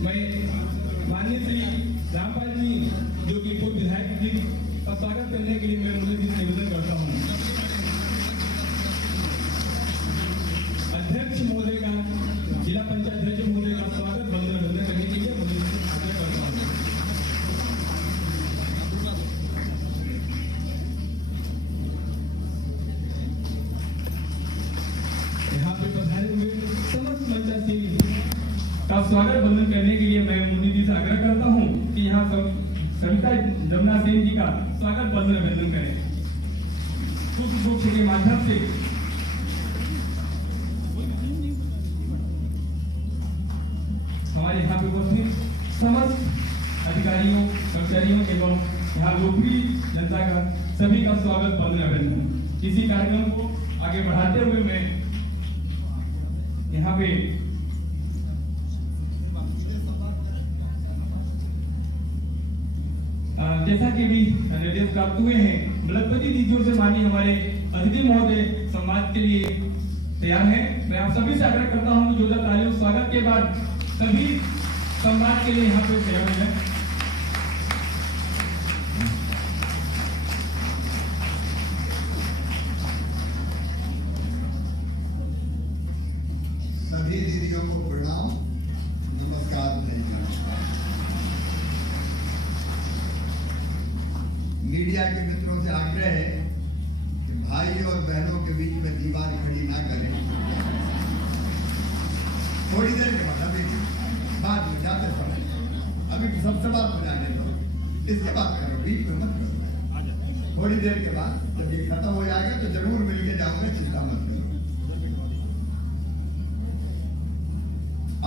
मैं माननीय श्री रामपाल जी जो कि पूर्व विधायक जी का स्वागत करने के लिए मैं मुझे निवेदन करता हूँ। अध्यक्ष महोदय का, जिला पंचायत अध्यक्ष महोदय का स्वागत बंधन करने के लिए मुझे आग्रह करता हूँ। यहाँ पे पधारे हुए समस्त मंचासीन का स्वागत बंधन करने के लिए मैं मुनि जी से आग्रह करता हूँ कि यहाँ सब सविता जमुना सेन जी का स्वागत बंधन करें। पुष्प गुच्छ के माध्यम से हमारे यहाँ पे उपस्थित समस्त अधिकारियों, कर्मचारियों एवं यहाँ लोकप्रिय जनता का सभी का स्वागत बंधन। इसी कार्यक्रम को आगे बढ़ाते हुए मैं यहाँ पे जैसा कि भी निर्देश प्राप्त हुए हैं, बृहस्पति दीदियों से माननीय हमारे अतिथि महोदय संवाद के लिए तैयार हैं। मैं आप सभी से आग्रह करता हूं कि जोरदार तालियों स्वागत के बाद सभी संवाद के लिए यहाँ पे तैयार हो जाए। सभी दीदियों को प्रणाम, नमस्कार। मीडिया के मित्रों से आग्रह है कि भाई और बहनों के बीच में दीवार खड़ी ना करें। थोड़ी देर के बाद अभी बात में जाते समय अभी सबसे बात में जाने दो, इसके बात करो, बीच में मत करो। थोड़ी देर के बाद जब ये खत्म हो जाएगा तो जरूर मिलके जाओगे, चिंता मत करो।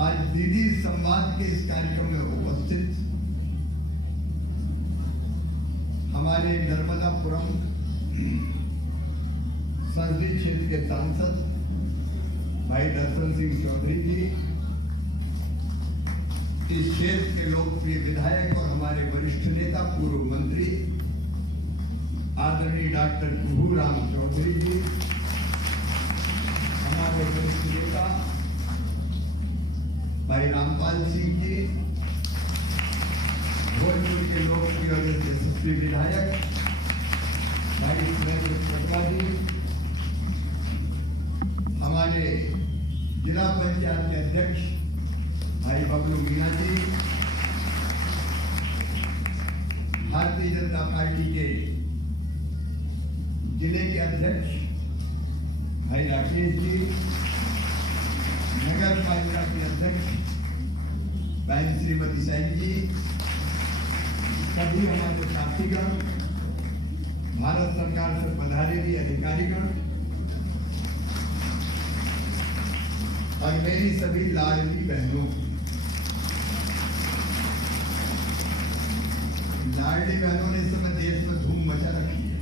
आज दीदी संवाद के इस कार्यक्रम में उपस्थित हमारे नर्मदापुरम संसदीय क्षेत्र के सांसद भाई दर्शन सिंह चौधरी जी, इस क्षेत्र के लोकप्रिय विधायक और हमारे वरिष्ठ नेता पूर्व मंत्री आदरणीय डॉक्टर कुहू राम चौधरी जी, हमारे वरिष्ठ नेता भाई रामपाल सिंह जी, भोजपुर के लोकप्रिय और यशस्वी विधायक भाई सुरेंद्र चड्ढा जी, हमारे जिला पंचायत के अध्यक्ष भाई बबलू मीना जी, भारतीय जनता पार्टी के जिले के अध्यक्ष भाई राकेश जी, नगर पालिका के अध्यक्ष भाई श्रीमती सैन जी, सभी हमारे साथीगण, भारत सरकार से पधारे हुए अधिकारीगण और मेरी सभी लाडली बहनों, लाडली बहनों ने इस समय देश में धूम मचा रखी है।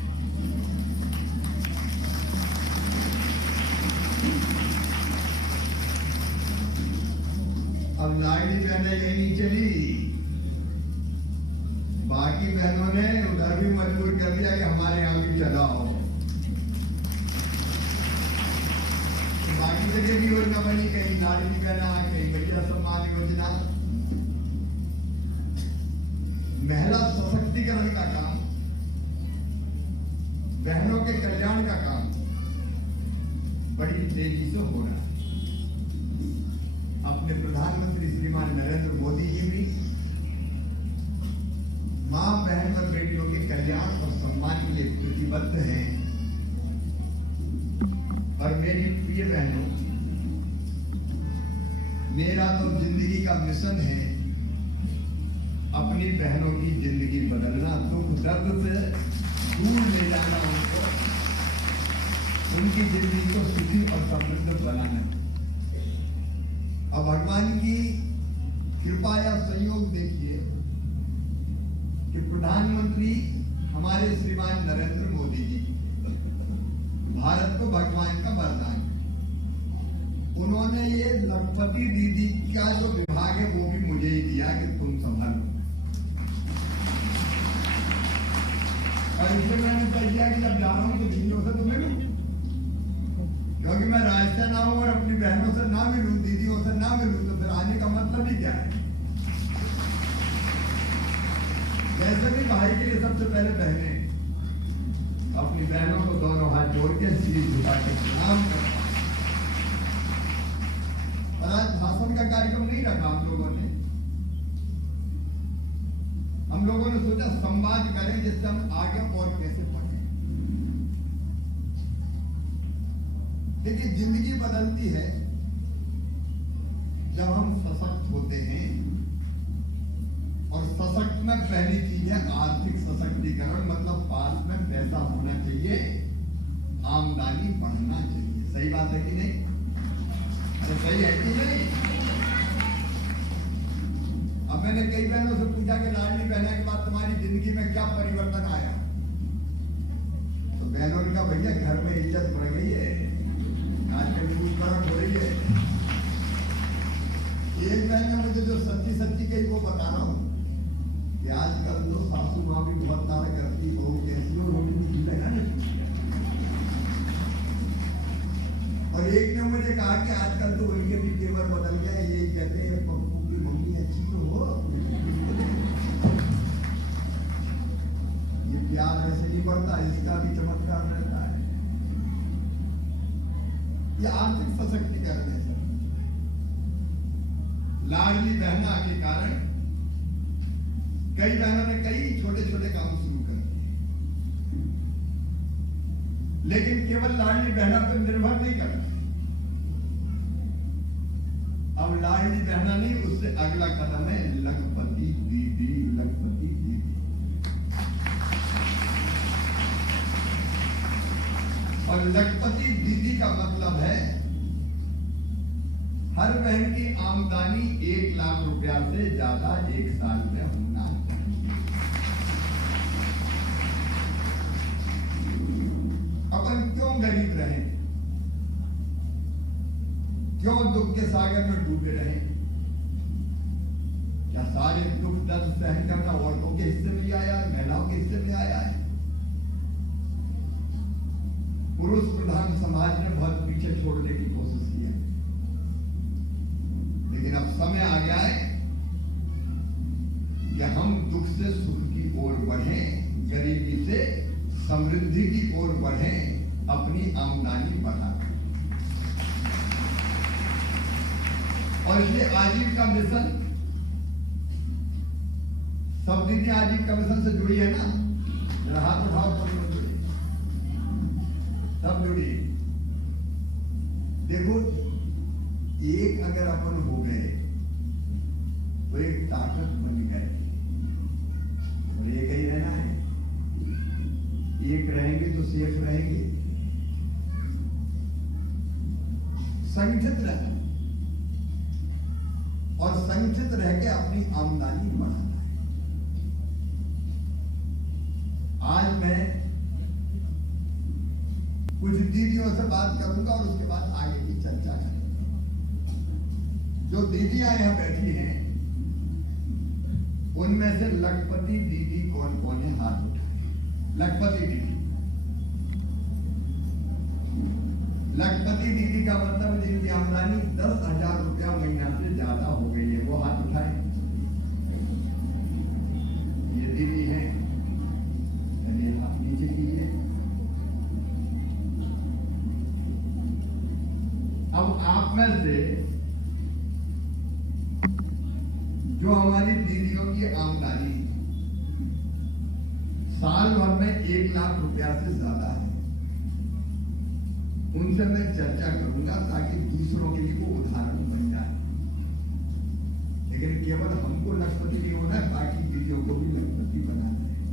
अब लाडली बहनें यही चली, बाकी बहनों ने उधर भी मजबूर कर दिया कि हमारे यहाँ भी चलाओ। तो बाकी जगह भी योजना बनी, कहीं लाडली बहना, कहीं महिला सम्मान योजना। महिला सशक्तिकरण का काम, बहनों के कल्याण का काम बड़ी तेजी से हो रहा है। अपने प्रधानमंत्री श्रीमान नरेंद्र मोदी जी भी मां, बहन और बेटियों के कल्याण और सम्मान के लिए प्रतिबद्ध हैं। और मेरी प्रिय बहनों, मेरा तो जिंदगी का मिशन है अपनी बहनों की जिंदगी बदलना, दुख दर्द से दूर ले जाना, उनकी जिंदगी को सुखी और समृद्ध बनाना। अब भगवान की कृपा या संयोग देखिए कि प्रधानमंत्री हमारे श्रीमान नरेंद्र मोदी जी, भारत को भगवान का वरदान, उन्होंने ये लखपति दीदी का जो विभाग है वो भी मुझे ही दिया कि तुम संभालो। और इसलिए मैंने तय किया कि जब जा रहा हूं तो दीदियों से तो मिलूं, क्योंकि मैं रास्ता ना हूं और अपनी बहनों से ना मिलूं, दीदियों से ना मिलूं, तो फिर आने का मतलब ही क्या है। वैसे भी भाई के लिए सबसे पहले बहनें अपनी बहनों को दोनों हाथ जोड़ के सिर झुका के प्रणाम करता है। और आज भाषण का कार्यक्रम नहीं रखा हम लोगों ने सोचा संवाद करें जिससे हम आगे और कैसे बढ़े। देखिए जिंदगी बदलती है जब हम सशक्त होते हैं, और सशक्त में पहली चीज है आर्थिक सशक्तिकरण, मतलब पास में पैसा होना चाहिए, आमदनी बढ़ना चाहिए। सही बात है कि नहीं? अरे सही है कि नहीं? अब मैंने कई बहनों से पूछा कि लाडली बहना के बाद तुम्हारी जिंदगी में क्या परिवर्तन आया, तो बहनों ने कहा भैया घर में इज्जत बढ़ गई है, आजकल पूछपरख हो रही है। एक बहन ने मुझे जो सच्ची सच्ची कही वो बता रहा हूं कि आजकल तो सासू माँ भी बहुत तारा करती, बहू कैसी हो रोटी लगा नहीं। और एक ने मुझे कहा कि आजकल तो उनके भी तेवर बदल गया, ये कहते हैं पप्पू की मम्मी अच्छी तो हो, ये प्यार ऐसे नहीं बढ़ता, इसका भी चमत्कार रहता है। ये आर्थिक सशक्तिकरण है सर। लाडली बहना के कारण कई बहनों ने कई छोटे छोटे काम शुरू कर दिए, लेकिन केवल लाडली बहना पर निर्भर नहीं करता। अब लाडली बहना नहीं, उससे अगला कदम है लखपति दीदी। लखपति दीदी और लखपति दीदी का मतलब है हर बहन की आमदनी 1 लाख रुपया से ज्यादा 1 साल में होना चाहिए। अपन क्यों गरीब रहे, क्यों दुख के सागर में डूबे रहे? क्या सारे दुख दर्द सहन करना औरतों के हिस्से में आया है, महिलाओं के हिस्से में आया है? पुरुष प्रधान समाज ने बहुत पीछे छोड़ने की कोशिश की है, लेकिन अब समय आ गया है कि हम दुख से सुख की ओर बढ़ें, गरीबी से समृद्धि की ओर बढ़ें, अपनी आमदनी बढ़ाएं। और इसलिए आजीविका मिशन, सब दीदी आजीविका मिशन से जुड़ी है ना? जरा हाथ उठाओ, सब लोग जुड़ी, सब जुड़ी। देखो एक अगर अपन हो गए तो एक ताकत बन गए, और एक ही रहना है। एक रहेंगे तो सेफ रहेंगे। संगठित रहना और संगठित रह के अपनी आमदनी बढ़ाना है। आज मैं कुछ दीदियों से बात करूंगा और उसके बाद आगे की चर्चा करेंगे। जो दीदियां यहां बैठी हैं उनमें से लखपति दीदी कौन कौन है? हाथ उठाए। लखपति दीदी, लखपति दीदी का मतलब जिनकी आमदनी 10,000 रुपया महीना से ज्यादा हो गई है, वो हाथ उठाए। ये दीदी है, हाथ नीचे कीजिए। अब आप में से जो हमारी दीदियों की आमदनी साल भर में 1 लाख रुपया से ज्यादा है, उनसे मैं चर्चा करूंगा ताकि दूसरों के लिए वो उदाहरण बन जाए। लेकिन केवल हमको लखपति नहीं होना है, बाकी दीदियों को भी लखपति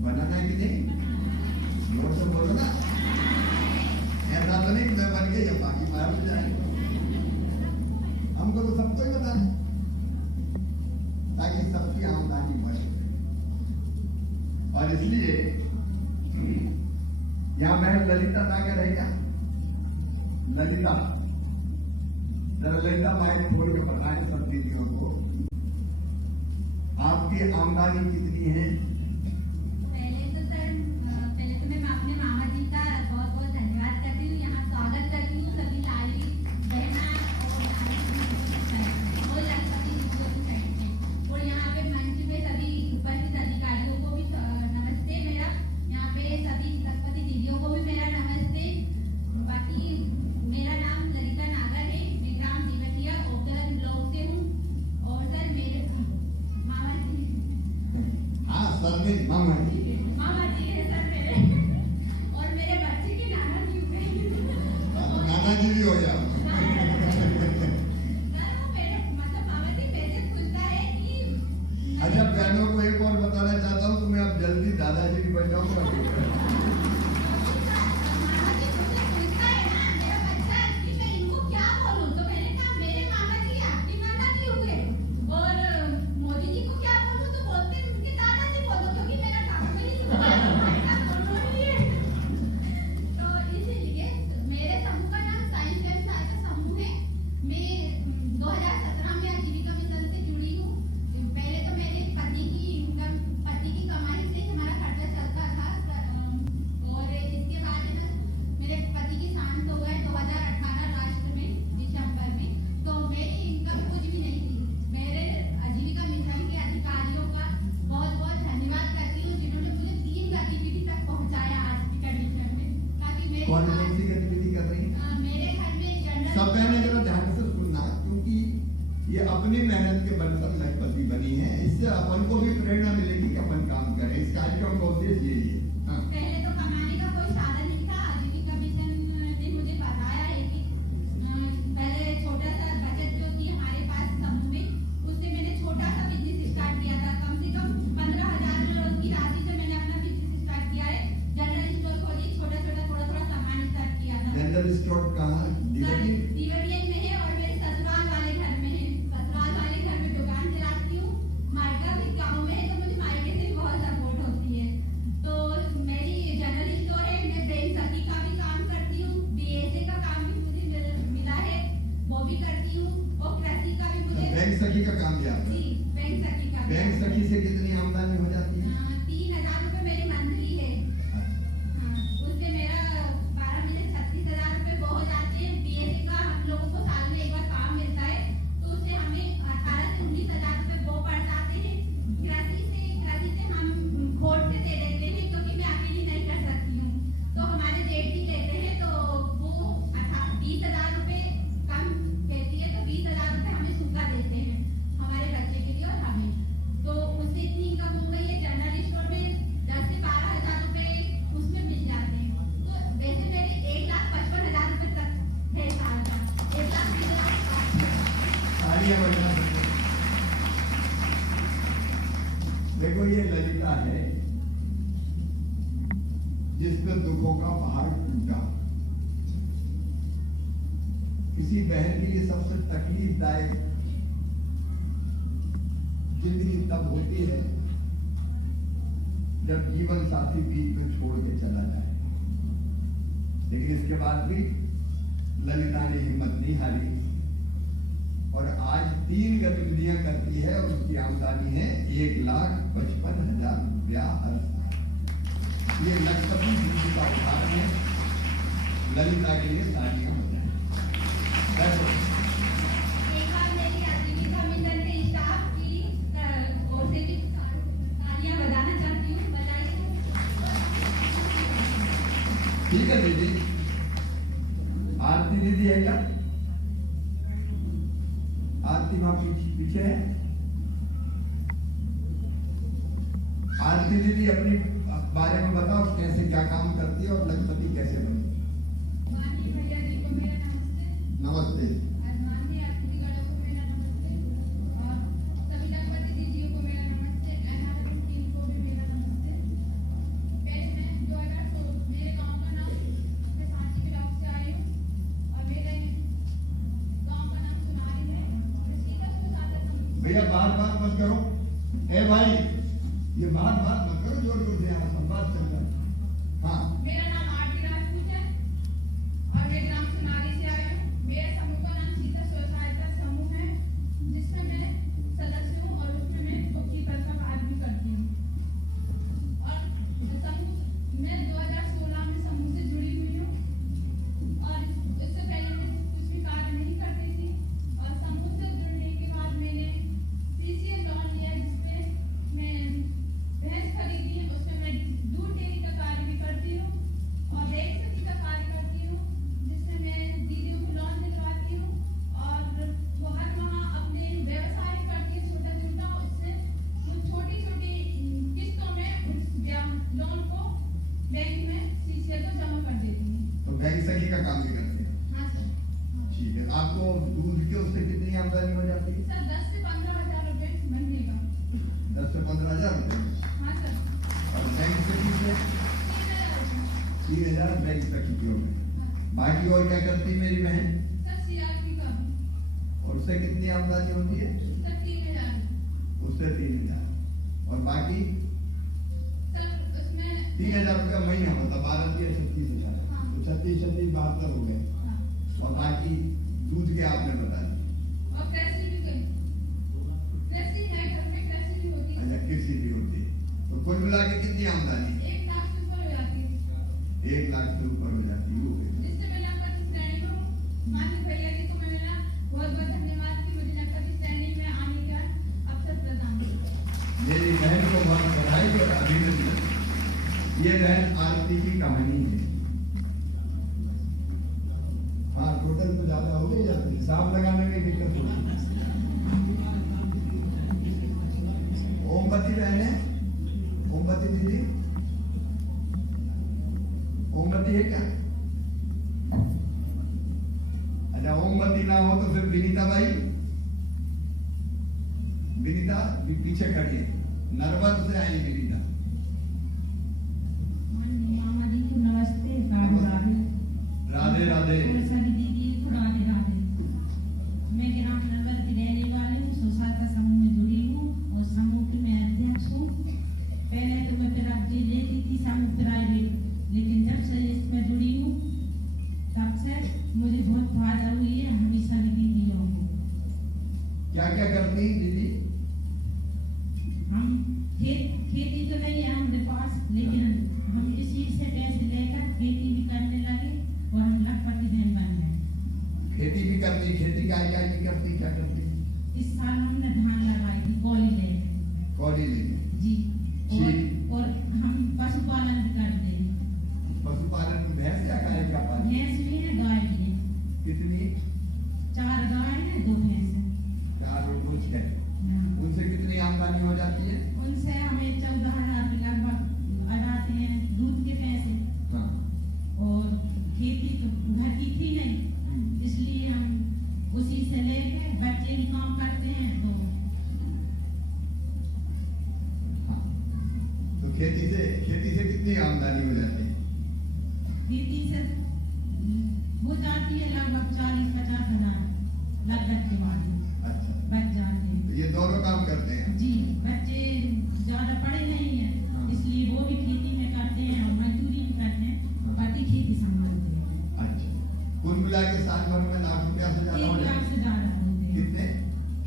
बनाना है कि नहीं? जोर से बोलो ना। ऐसा तो नहीं मैं बन गई या बाकी बाहर हो जाए। हमको तो सबको ही बताना है ताकि सबकी आमदनी बढ़े। और इसलिए यहां मैं ललिता नागर है क्या? ललिता, ललिता माइक खोल के बताएं सब दीदियों को आपकी आमदनी कितनी है? पहले तो मैं अपने मामा जी का बहुत बहुत धन्यवाद करती हूँ, यहाँ स्वागत करती हूँ सभी लाडली बहना और लखपति दीदियों की साइड से, और यहाँ पे मंच पे सभी उपस्थित अधिकारियों को भी सरनेम मामा जी। मामा जी है सर मेरे और मेरे बच्चे के नाना जी हुए नाना जी भी हो जाओ। सर वो मेरे मतलब मामा जी मेरे पूछता है कि अच्छा बहनों को एक और बताना चाहता हूँ, तुम्हें अब जल्दी दादाजी भी बन जाऊंगा। मामा जी मुझे पूछता है ना मेरा बच्चा कि मैं इनको क्या बोलूं, तो मैंने कहा मेरे मामा जी आपके नाना जी हुए और मोदी जी को क्या बोलूं, तो बोलते हैं उनके दादाजी बोलो क्योंकि मेरा काका भी नहीं हुआ है तो इसीलिए मेरे समूह का नाम साइंस एंड सहायता समूह है। मैं 2017 में आजीविका मिशन से जुड़ी हूँ। पहले तो मेरे पति की कमाई से हमारा खर्चा चलता था और इसके बाद है ना मेरे पति की शांत हो गए 2018 लास्ट में दिसंबर में, तो मेरी इनकम कुछ भी नहीं थी। मेरे आजीविका मिशन के अधिकारियों का बहुत बहुत धन्यवाद करती हूँ जिन्होंने मुझे 3 गतिविधि तक पहुँचाया आज की कंडीशन में, ताकि मेरे कौन सी गतिविधि कर रही है? मेरे घर में जनरल सब बहनें जरा ध्यान से सुनना, क्योंकि ये अपनी मेहनत के बल पर लखपति बनी है। इससे अपन को भी प्रेरणा मिलेगी कि अपन काम करें। इस कार्यक्रम का उद्देश्य यही है। हाँ। पहले तो कमाने का कोई साधन नहीं था। आजीविका मिशन ने मुझे बताया है कि पहले छोटा सा बचत जो थी हमारे पास समूह में, उससे मैंने छोटा सा बिजनेस स्टार्ट किया था। कम से कम 15,000 की राशि से मैंने अपना बिजनेस स्टार्ट किया है। जनरल स्टोर खोली, छोटा छोटा थोड़ा थोड़ा सामान स्टार्ट किया था। जनरल स्टोर कहाँ? दिल्ली? डीवीडीएन में है और मेरे ससुराल वाले घर में है। ससुराल वाले घर में दुकान चलाती हूँ, मायका भी गाँव में है, तो मुझे मायके से बहुत सपोर्ट होती है। तो मेरी जनरल स्टोर है, मैं बैंक सखी का भी काम करती हूँ, बीएसए का काम भी मुझे मिला है, वो भी करती हूँ और कृषि का भी मुझे बैंक सखी का काम दिया आपने? जी बैंक सखी का भी। बैंक सखी से कितनी आमदनी हो जाती है? 3,000 रुपए मेरी मंथली है। उससे मेरा 12 महीने 36,000 रुपए वो हो जाते हैं। बीएसए का हम लोगों को साल में एक बार काम मिलता है, तो उससे हमें 18 से 19,000 रुपए वो पड़ जाते हैं। कृषि से हम खोट से दे देते हैं क्योंकि मैं अकेली नहीं कर सकती हूँ, तो हमारे जेठ जी लेते हैं, तो वो 20,000 रुपए कम कहती है, तो 20,000 रुपए हमें सूखा देते हैं हमारे बच्चे के लिए और हमें। तो उससे इतनी इनकम हो गई है। जनरल स्टोर में 10 से 12,000 रुपए उसमें मिल जाते हैं। तो वैसे मेरे 1,55,000 रुपए तक है साल का। 1,20,000। तालियां बजाना सकते। देखो ये ललिता है जिसपे दुखों का पहाड़ टूटा। किसी बहन के लिए सबसे तकलीफदायक जिंदगी तब होती है जब जीवन साथी बीच में छोड़ के चला जाए, लेकिन इसके बाद भी ललिता ने हिम्मत नहीं हारी और आज 3 गतिविधियां करती है और उसकी आमदनी है 1,55,000 रुपया हर साल। ये लखपति जी का उदाहरण है। ललिता के लिए तालियां बजाएं। बैठो। एक बार मेरी आजीविका मिशन के स्टाफ की ओर से भी तालियां बजाना चाहती हूँ। बजाइए। ठीक है दीदी। आरती दीदी है क्या? आरती माँ पीछे है। आरती दीदी अपनी बारे में बताओ, कैसे क्या काम करती है और लखपति कैसे बनी? माननीय भैया जी को मेरा नमस्ते। नमस्ते। माननीय अतिथिगणों को मेरा नमस्ते और सभी लखपति दीदियों को मेरा नमस्ते। एनआरएम टीम को भी मेरा नमस्ते। पहले मैं 2016 मेरे गांव का नाम, मैं सांची ब्लॉक से आई हूँ और मेरे गांव का नाम सुनारी है। मैं सीधा सादा भैया बात मत करो। ए भाई, ये बात मत करो, जोर जोर से यहाँ संवाद चल रहा है। हाँ। मेरा नाम आरती राजपूत है और मैं ग्राम सुनारी से आई हूँ। मेरे समूह का नाम सीता स्वसहायता समूह है, जिसमें मैं सदस्य हूँ और उसमें मैं की पद का कार्य भी करती हूँ। और समूह मैं 2016 में समूह से जुड़ी हुई हूँ और इससे पहले मैं कुछ भी कार्य नहीं करती थी और समूह से जुड़ने के बाद मैंने सीसीएल लोन लिया, जिसपे मैं भैंस खरीदी। उसमें मैं दूध डेयरी का कार्य भी करती हूँ का काम भी करते हैं। हाँ सर। ठीक है, आपको दूध के उससे कितनी आमदनी हो जाती है? सर 10 से 15 हजार रुपए महीने का। 10 से 15,000 रुपए। हाँ सर। और बैंक से कितने? 3,000 बैंक तक की हो गए। बाकी और क्या करती है मेरी बहन? सर सीआरपी का भी। और उससे कितनी आमदनी होती है? सर 3,000। उससे 3,000। और बाकी सर उसमें 3,000 रुपया महीना होता, 12 के 36,000। हाँ। तो 36 72 हो गए। हाँ। और बाकी दूध के आपने बता दिया। और कृषि भी गई। कृषि है, घर में कृषि भी होती है। अच्छा, कृषि भी होती है। तो कुल मिला के कितनी आमदनी? 1 लाख से ऊपर हो जाती है। 1 लाख से ऊपर हो जाती है। जिससे मैं लखपति श्रेणी में हूँ। माननीय भैया जी को मैंने बहुत बहुत धन्यवाद कि मुझे लखपति श्रेणी में आने का अवसर प्रदान किया। मेरी बहन को बहुत बधाई और अभिनंदन। ये बहन आरती की कहानी है। हाँ, टोटल तो ज्यादा हो गई जाती है, हिसाब लगाने में दिक्कत होती है। ओमवती बहन है, ओमवती दीदी, ओमवती है क्या? अच्छा, ओमवती ना हो तो फिर विनीता बाई, विनीता पीछे खड़ी है, नर्मद से आई विनीता। मामा जी को नमस्ते, राधे राधे। राधे राधे। और सभी दीदी को राधे राधे। मैं ग्राम नर्मद की रहने वाली हूँ, स्वसहायता समूह में जुड़ी हूँ और समूह की मैं अध्यक्ष हूँ। पहले तो मैं प्राइवेट लेती थी, समूह प्राइवेट, लेकिन जब से इसमें जुड़ी हूँ तब से मुझे बहुत फायदा हुई है हमें सभी दीदियों को। क्या क्या करती हैं दीदी? हम खेती तो नहीं है हमारे पास, लेकिन हम इसी से पैसे लेकर खेती भी करने लगे और हम लखपति बहन बन गए। खेती भी करती, खेती का क्या की करती, क्या करती? इस साल हमने धान लगाई थी कौली लेके। कौली लेके। जी। ठीक। और हम पशुपालन भी करते हैं। पशुपालन में भैंस या गाय का पालन? भैंस भी है, गाय भी है। कितनी? 4 गाय है, 2 भैंस है। 4 और 2 6। हाँ। उनसे कितनी आमदनी हो जाती है? उनसे हमें 14,000 लगभग आ जाते हैं दूध के पैसे। हाँ। और खेती तो घर की थी नहीं, इसलिए हम उसी से लेके बच्चे भी काम करते हैं। तो हाँ। तो खेती से कितनी आमदनी हो जाती है? खेती से हो जाती है लगभग 40-50 हजार लगभग के बाद अच्छा, बच जाते हैं। तो ये दोनों काम करते हैं। जी। बच्चे ज्यादा पढ़े नहीं हैं, हाँ। इसलिए वो भी खेती में करते हैं और मजदूरी भी करते हैं, पति खेती संभालते हैं। अच्छा, कुल मिला के साल भर में लाख रुपया से ज्यादा हो 1 लाख जाते से ज्यादा होते हैं। कितने?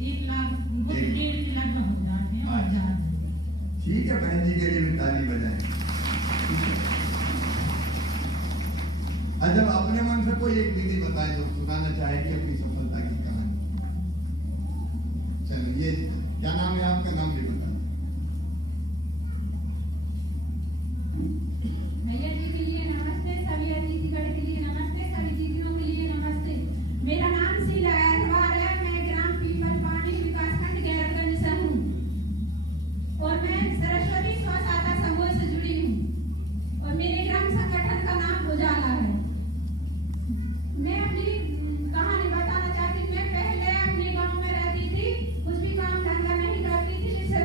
1 लाख वो 1 1.5 के लगभग हो जाते हैं और ज्यादा। ठीक है, बहन जी के लिए भी ताली बजाएं। जब अपने मन से कोई एक दीदी बताए जो सुनाना चाहेगी अपनी सफलता की कहानी। चलो, ये क्या नाम है आपका? नाम भी बताना। भैया जी के लिए नमस्ते, सभी अतिथिगण के लिए नमस्ते, सभी दीदियों के लिए नमस्ते। मेरा नाम शीला ऐतवार है। मैं ग्राम पीपल पानी विकासखंड गैरगंज से हूँ और मैं सरस्वती स्वसहायता समूह से जुड़ी हूँ और मेरे ग्राम संगठन का नाम उजाला है। मैं अपनी कहानी बताना चाहती हूँ। मैं पहले अपने गांव में रहती थी, कुछ भी काम धंधा नहीं करती थी, जिससे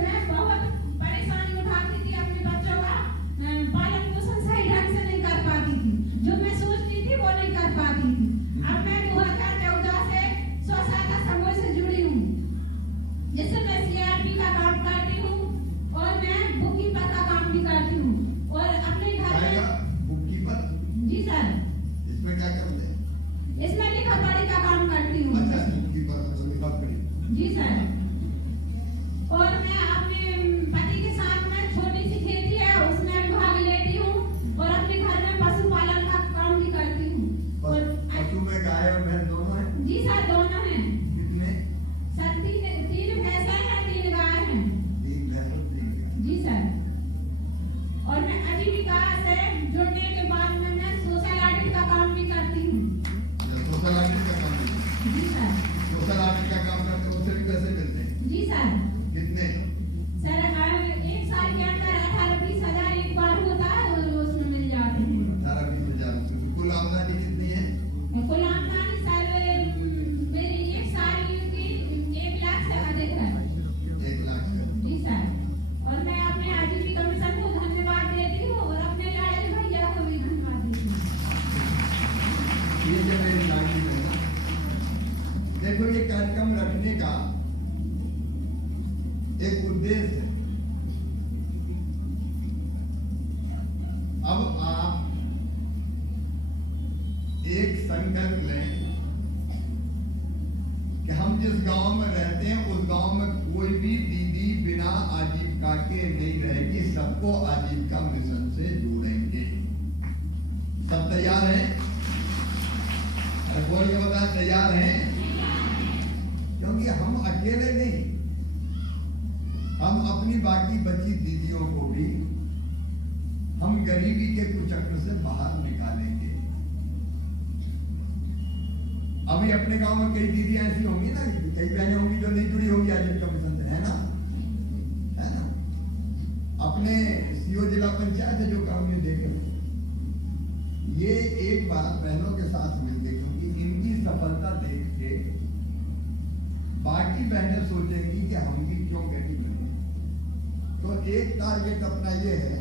एक उद्देश्य है। अब आप एक संकल्प लें कि हम जिस गांव में रहते हैं उस गांव में कोई भी दीदी बिना आजीविका के नहीं रहेगी, सबको आजीविका मिशन से जोड़ेंगे। सब तैयार हैं? अरे बोल के बता, तैयार हैं? क्योंकि हम अकेले नहीं, हम अपनी बाकी बची दीदियों को भी हम गरीबी के कुचक्र से बाहर निकालेंगे। अभी अपने गांव में कई दीदियां ऐसी होंगी ना, कई बहनें होंगी जो नहीं जुड़ी होंगी आजीविका मिशन से, है ना? है ना? अपने सीओ जिला पंचायत है जो काम ये देखे, ये एक बार बहनों के साथ मिलते, क्योंकि इनकी सफलता देख के बाकी बहनें सोचेंगी कि हम भी क्यों गरीब नहीं। तो एक टारगेट अपना ये है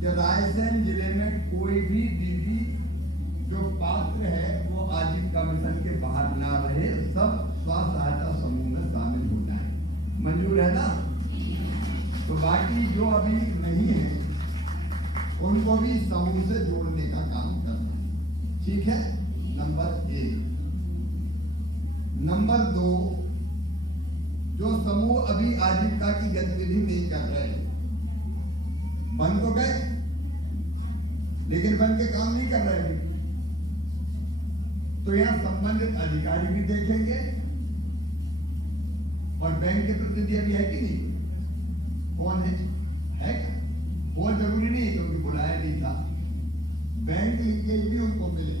कि रायसेन जिले में कोई भी दीदी जो पात्र है वो आजीविका मिशन के बाहर ना रहे, सब स्व सहायता समूह में शामिल हो जाए। मंजूर है ना? तो बाकी जो अभी नहीं है उनको भी समूह से जोड़ने का काम करना, ठीक है? नंबर 1। नंबर 2, जो समूह अभी आजीविका की गतिविधि नहीं कर रहे, बन तो गए लेकिन बन के काम नहीं कर रहे, तो यहां संबंधित अधिकारी भी देखेंगे और बैंक के प्रतिनिधि भी है कि नहीं? कौन है? है क्या? बहुत जरूरी नहीं है क्योंकि बुलाया नहीं था। बैंक लिंकेज भी उनको मिले,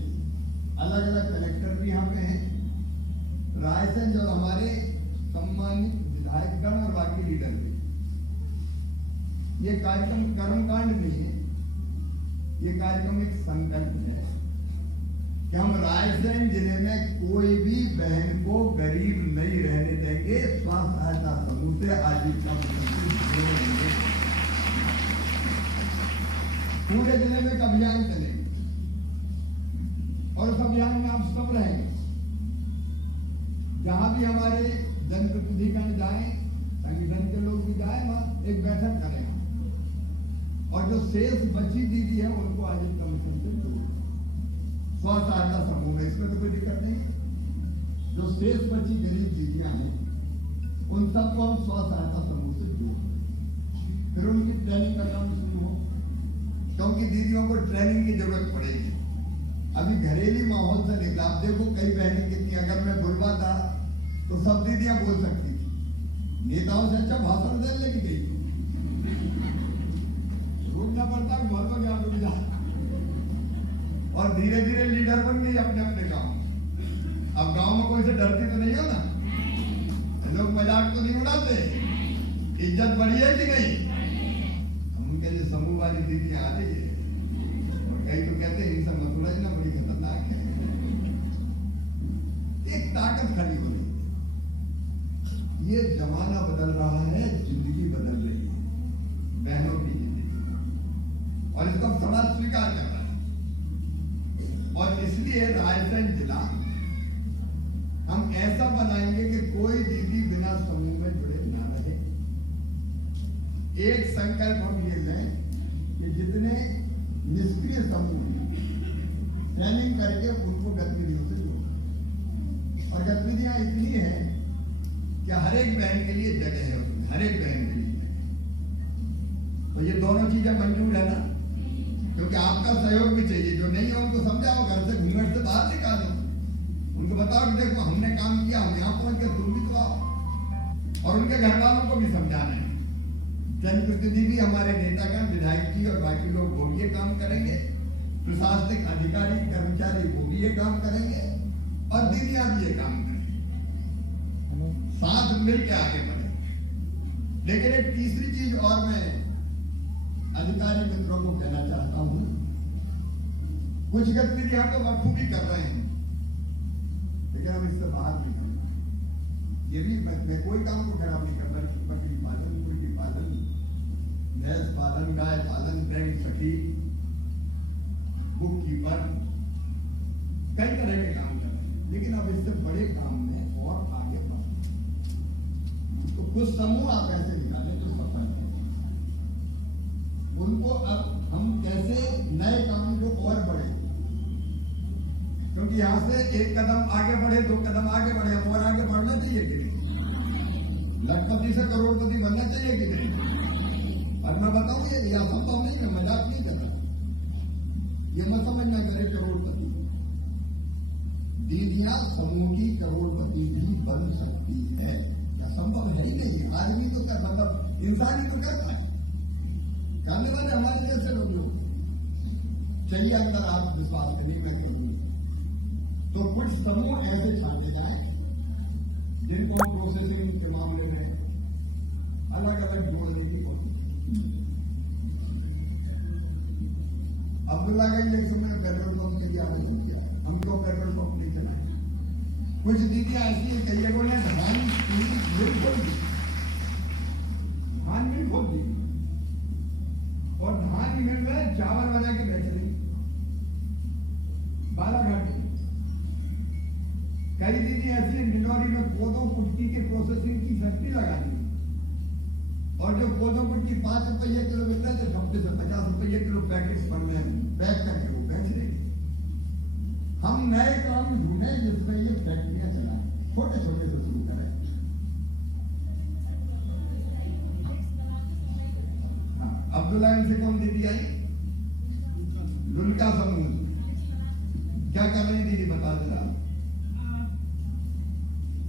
अलग अलग कलेक्टर भी यहाँ पे हैं। रायसेन जो हमारे सम्मानित विधायकगण और बाकी लीडर भी, ये कार्यक्रम कर्मकांड नहीं है, ये कार्यक्रम एक संकल्प है कि हम रायसेन जिले में कोई भी बहन को गरीब नहीं रहने देंगे, स्व सहायता समूह से आजीविका मिशन से जोड़ेंगे। पूरे जिले में एक अभियान चलेगा और उस अभियान में आप सब रहेंगे। जहां भी हमारे जनप्रतिनिधिगण जाए, संगठन के लोग भी जाए, वहां एक बैठक करेंगे और जो शेष बची दीदी है उनको आजीविका मिशन से जोड़ेंगे, स्व सहायता समूह में। इसमें तो कोई दिक्कत नहीं है। जो शेष बची गरीब दीदियां हैं उन सबको हम स्व सहायता समूह से जोड़ेंगे, फिर उनकी ट्रेनिंग का काम शुरू हो, क्योंकि दीदियों को ट्रेनिंग की जरूरत पड़ेगी। अभी घरेलू माहौल से निकला, आप देखो कई बहनें कितनी, अगर मैं बुलवाता तो सब दीदियां बोल सकती थी, नेताओं से अच्छा भाषण दे लेके गई, रुकना पड़ता है बहुत हो गया रुक जा, और धीरे धीरे लीडर बन गई अपने अपने गांव। अब गांव में कोई से डरती तो नहीं हो ना, लोग मजाक तो नहीं उड़ाते, इज्जत बढ़ी है कि नहीं? उनके जो समूह वाली दीदी आ रही है और कई तो कहते हैं इनसे मत उलझना, बड़ी खतरनाक है। एक ताकत खड़ी हो रही है, ये जमाना बदल रहा है, जिंदगी बदल रही है, बहनों की जिंदगी, और इसको समाज स्वीकार कर रहा है। और इसलिए रायसेन जिला हम ऐसा बनाएंगे कि कोई दीदी बिना समूह में जुड़े ना रहे। एक संकल्प हम ये लें कि जितने निष्क्रिय समूह ट्रेनिंग करके उनको गतिविधियों से जोड़ें, और गतिविधियां इतनी है कि हर एक बहन के लिए जगह है उसमें, हर एक बहन के लिए। तो ये दोनों चीजें मंजूर है ना? क्योंकि आपका सहयोग भी चाहिए, जो नहीं है उनको समझाओ, घर से घूंघट से बाहर निकालो, उनको बताओ कि देखो हमने काम किया, हम यहाँ पहुंच गए, तुम भी तो आओ। और उनके घर वालों को भी समझाना है। जनप्रतिनिधि भी, हमारे नेतागण, विधायक जी और बाकी लोग वो भी ये काम करेंगे, प्रशासनिक अधिकारी कर्मचारी वो भी ये काम करेंगे, और दीदियां भी ये काम करेंगे, साथ मिलकर आगे बढ़ेंगे। लेकिन एक तीसरी चीज और मैं अधिकारी मित्रों को कहना चाहता हूं, कुछ गतिविधियां तो बखूबी कर रहे हैं, लेकिन हम इससे बाहर निकलना है। ये भी मैं कोई काम को खराब नहीं करता, बकरी पालन, मुर्गी पालन, भैंस पालन, गाय पालन, बैंक सखी, बुक कीपर, कई तरह के काम कर रहे हैं, लेकिन अब इससे बड़े काम में और आगे बढ़ना, तो कुछ समूह आप ऐसे निकालें जो सफल है, उनको अब हम कैसे नए काम को और बढ़े, क्योंकि यहां से एक कदम आगे बढ़े, 2 कदम आगे बढ़े, हम और आगे बढ़ना चाहिए कि नहीं? लखपति से करोड़पति बनना चाहिए कि नहीं? और मैं बताऊं ये असंभव नहीं, मैं मजाक नहीं कर रहा, ये मत समझना करे करोड़पति। दीदियां समूह की करोड़पति भी बन सकती है, संभव है ही नहीं। आदमी तो कर, मतलब इंसान ही तो करता है, जानने वाले हमारे जैसे लोग चाहिए अगर आप विश्वास करनी मैं करूँ तो कुछ समूह ऐसे छाटे जाए जिनको हम प्रोसेसिंग के मामले में अलग अलग जोड़ने की कोशिश। अब्दुल्लागंज एक समय पेट्रोल पंप के लिए आवेदन किया, हमको पेट्रोल पंप नहीं चलाए। कुछ दीदियां ऐसी है, कई जगहों ने धान की मिल खोल दी, धान मिल खोल दी और धान मिल में चावल बना के बेच रही बालाघाट में। कई दीदी ऐसी है डिंडौरी में कोदो कुटकी के प्रोसेसिंग की फैक्ट्री लगा दी और जो कोदो कुटकी 5 रुपये किलो मिल रहे थे 50 से 50 रुपये किलो पैकेट बन रहे हैं, पैक करके वो बेच रहे। हम नए काम ढूंढे जिसमें ये फैक्ट्रियां चलाएं, छोटे छोटे से शुरू करें। हाँ, अब्दुल्ला से कौन दीदी आई? लुल्का समूह क्या कर रही दीदी बता दे रहा।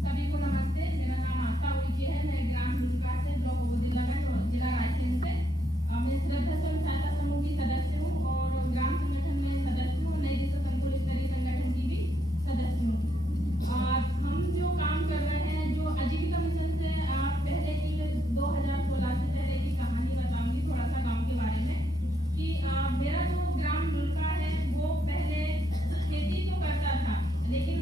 सभी को नमस्ते, मेरा नाम आस्था उइके है, मैं ग्राम लुल्का से ब्लॉक अबुदुल्लागंज और जिला रायसेन से। मैं श्रद्धा स्वयं सहायता समूह की सदस्य हूँ और ग्राम संगठन में सदस्य हूँ, नई दिशा संकुल स्तरीय संगठन की भी सदस्य हूँ। हम जो काम कर रहे हैं, जो आजीविका मिशन से पहले की 2016 से पहले की कहानी बताऊंगी थोड़ा सा गाँव के बारे में कि मेरा जो ग्राम लुल्का है वो पहले खेती तो करता था, लेकिन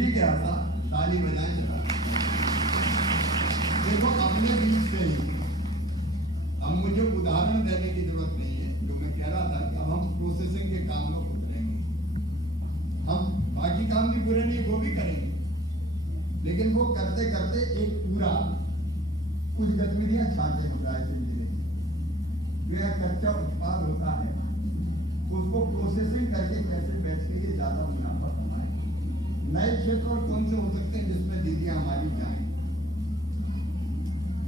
ठीक है ऐसा, ताली बजाएं जरा। देखो अपने बीच से ही, अब मुझे उदाहरण देने की जरूरत नहीं है, जो मैं कह रहा था कि अब हम प्रोसेसिंग के काम में उतरेंगे। हम बाकी काम भी पूरे नहीं, वो भी करेंगे, लेकिन वो करते करते एक पूरा कुछ गतिविधियां छाटे हम रायसेन जिले में, जो यह कच्चा उत्पाद होता है उसको प्रोसेसिंग करके कैसे बेच के ये ज्यादा मुनाफा कमाए। नए क्षेत्र और कौन से हो सकते हैं जिसमें दीदियां हमारी जाएं,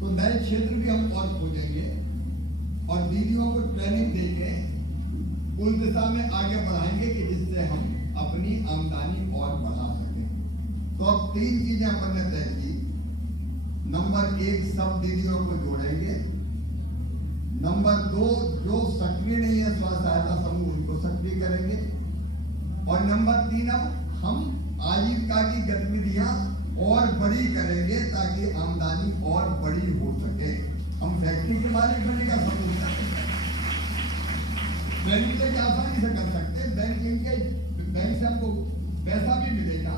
तो नए क्षेत्र भी हम और खोजेंगे और दीदियों को ट्रेनिंग देके उस दिशा में आगे बढ़ाएंगे कि जिससे हम अपनी आमदनी और बढ़ा सकें। तो अब 3 चीजें अपन ने तय की। नंबर 1, सब दीदियों को जोड़ेंगे। नंबर 2, जो सक्रिय नहीं है स्व सहायता समूह उनको सक्रिय करेंगे। और नंबर 3, अब हम आजीविका की गतिविधियां और बड़ी करेंगे ताकि आमदनी और बड़ी हो सके। हम फैक्ट्री के मालिक बनने का समूह बैंक से आसानी से कर सकते हैं। बैंक लिंकेज, बैंक से हमको पैसा भी मिलेगा,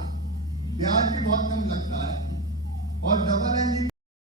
ब्याज भी बहुत कम लगता है और डबल इंजन